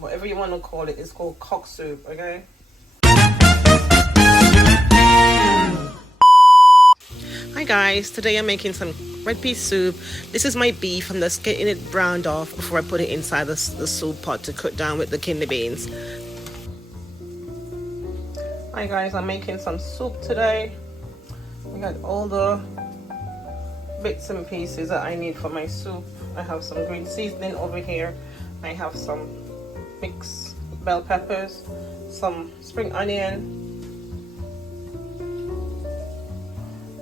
whatever you want to call it. It's called cock soup, okay? Hi guys, today I'm making some red pea soup. This is my beef. I'm just getting it browned off before I put it inside the soup pot to cook down with the kidney beans. Hi guys, I'm making some soup today. I got all the bits and pieces that I need for my soup. I have some green seasoning over here. I have some mixed bell peppers, some spring onion.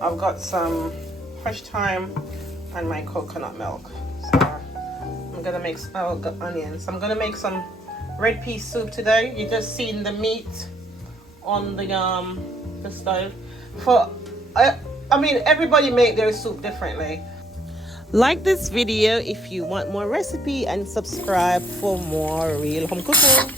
I've got some fresh thyme and my coconut milk. So I'm gonna make onions. I'm gonna make some red pea soup today. You just seen the meat on the stove. I mean, everybody make their soup differently. Like this video if you want more recipe and subscribe for more real home cooking.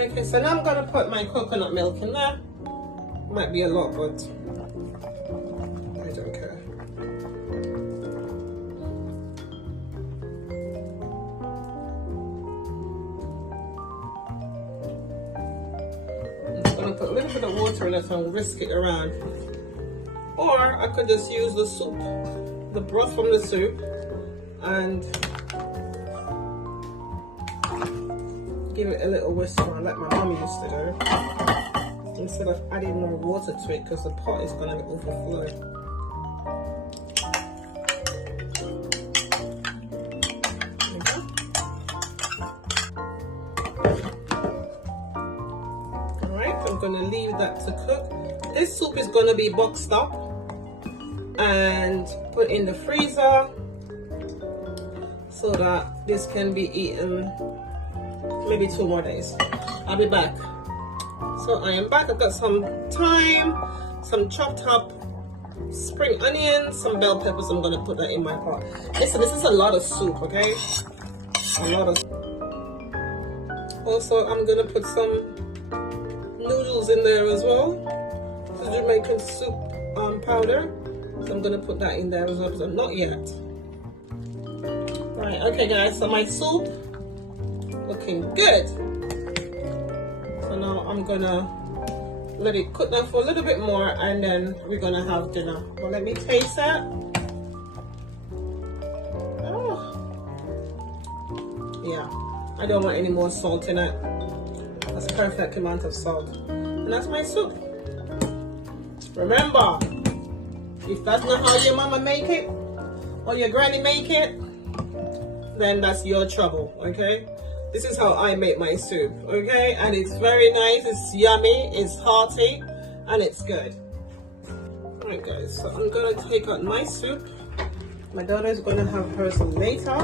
Okay, so now I'm gonna put my coconut milk in there. Might be a lot, but I don't care. I'm just gonna put a little bit of water in it and whisk it around. Or I could just use the soup, the broth from the soup, and give it a little whisk like my mum used to do, instead of adding more water to it because the pot is going to overflow. Alright, I'm gonna leave that to cook. This soup is gonna be boxed up and put in the freezer so that this can be eaten maybe 2 more days. I'll be back. So I am back. I've got some thyme, some chopped up spring onions, some bell peppers. I'm gonna put that in my pot. Listen, this is a lot of soup, okay? A lot of. Also, I'm gonna put some noodles in there as well. The Jamaican soup powder. So I'm gonna put that in there as well, so not yet. Right, okay guys, so my soup looking good. So now I'm gonna let it cook down for a little bit more and then we're gonna have dinner. Well, let me taste it. Oh. Yeah, I don't want any more salt in it. That's perfect amount of salt. And that's my soup. Remember, if that's not how your mama make it or your granny make it, then that's your trouble, okay? This is how I make my soup, okay? And it's very nice, it's yummy, it's hearty, and it's good. Alright guys, so I'm gonna take out my soup. My daughter's gonna have hers later.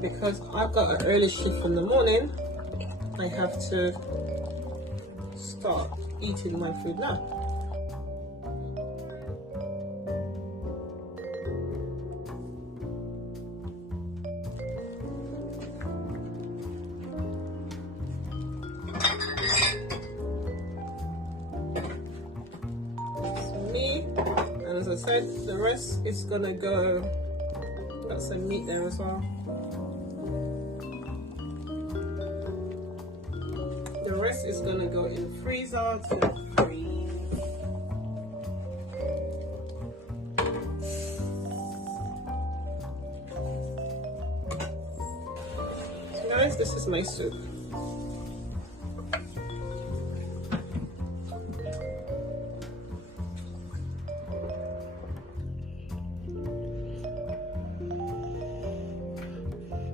Because I've got an early shift in the morning, I have to start eating my food now. And as I said, the rest is gonna go. Got some meat there as well. The rest is gonna go in the freezer to freeze. So guys, this is my soup.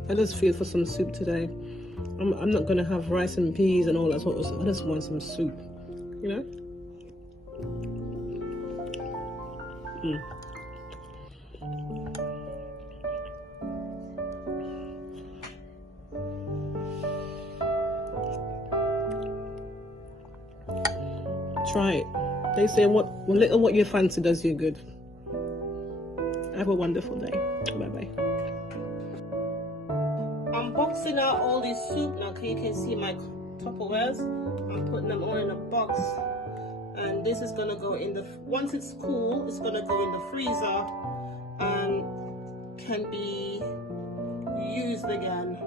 I just feel for some soup today. I'm not gonna have rice and peas and all that sort of stuff. I just want some soup, you know? Try it. They say what you fancy does you good. Have a wonderful day. Bye bye. I'm boxing out all this soup now. You can see my Tupperwares. I'm putting them all in a box, and this is gonna go in the. Once it's cool, it's gonna go in the freezer and can be used again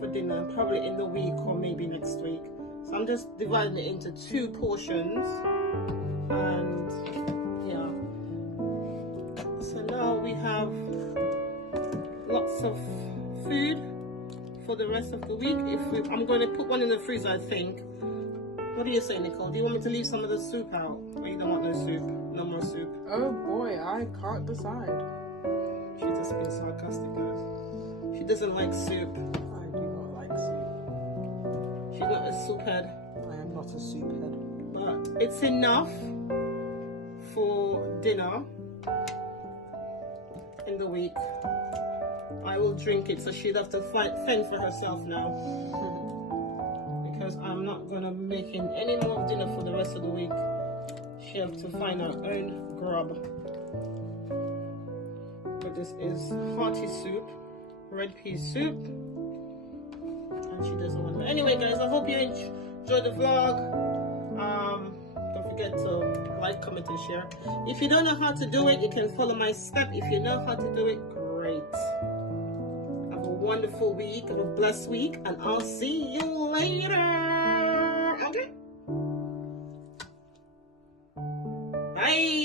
for dinner, probably in the week or maybe next week. So I'm just dividing it into 2 portions, and yeah. So now we have lots of food for the rest of the week. I'm going to put one in the freezer, I think. What do you say, Nicole? Do you want me to leave some of the soup out? Or you don't want no soup? No more soup? Oh boy, I can't decide. She's just being sarcastic, guys. She doesn't like soup. I do not like soup. She's not a soup head. I am not a soup head. But it's enough for dinner in the week. I will drink it, so she'd have to fend for herself now. Because I'm not gonna be making any more dinner for the rest of the week. She'll have to find her own grub. But this is hearty soup, red pea soup, and she doesn't want it. Anyway, guys, I hope you enjoyed the vlog. Don't forget to like, comment, and share. If you don't know how to do it, you can follow my step. If you know how to do it, great. Wonderful week, have a blessed week, and I'll see you later. Okay? Bye.